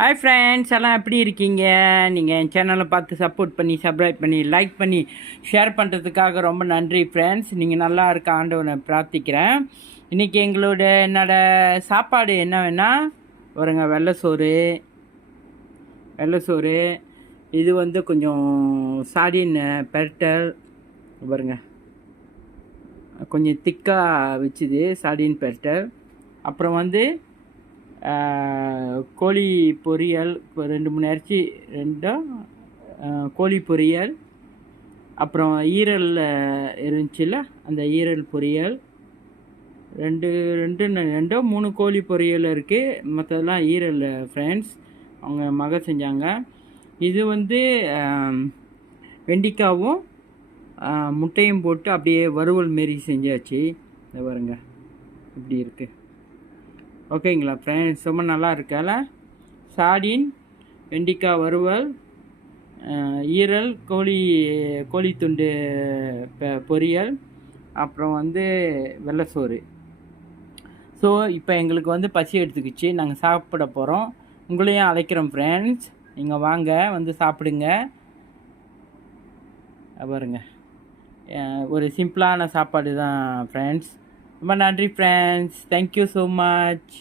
Hi friends, எல்லாம் எப்படி இருக்கீங்க? நீங்கள் என் சேனலை பார்த்து சப்போர்ட் பண்ணி சப்ஸ்கிரைப் பண்ணி லைக் பண்ணி ஷேர் பண்ணுறதுக்காக ரொம்ப நன்றி ஃப்ரெண்ட்ஸ். நீங்கள் நல்லா இருக்க ஆண்டவனை பிரார்த்திக்கிறேன். இன்றைக்கி என்னோட சாப்பாடு என்ன வேணால் வருங்க, வெள்ளை சோறு. இது கொஞ்சம் சாடின் பெரட்டல் பாருங்க, கொஞ்சம் திக்காக வச்சுது சாடின் பெரட்டல். அப்புறம் கோழி பொரியல், 2-3 இறைச்சி, கோழி பொரியல். அப்புறம் ஈரல் இருந்துச்சுல்ல, அந்த ஈரல் பொரியல். 3 கோழி பொரியல் இருக்குது, மற்றதெல்லாம் ஈரல் ஃப்ரெண்ட்ஸ். அவங்க மக செஞ்சாங்க. இது வெண்டிக்காவும் முட்டையும் போட்டு அப்படியே வறுவல் மாரி செஞ்சாச்சு. இதை பாருங்க இப்படி இருக்குது. ஓகேங்களா ஃப்ரெண்ட்ஸ், ரொம்ப நல்லா இருக்கல. சாடின், வெண்டிக்காய் வறுவல், ஈரல், கோழி துண்டு பொரியல், அப்புறம் வெள்ளை சோறு. ஸோ இப்போ எங்களுக்கு பசி எடுத்துக்கிச்சு, நாங்கள் சாப்பிட போகிறோம். உங்களையும் அழைக்கிறோம் ஃப்ரெண்ட்ஸ், நீங்கள் வாங்க சாப்பிடுங்க. பாருங்க, ஒரு சிம்பிளான சாப்பாடு தான் ஃப்ரெண்ட்ஸ். ரொம்ப நன்றி ஃப்ரெண்ட்ஸ், தேங்க்யூ ஸோ மச்.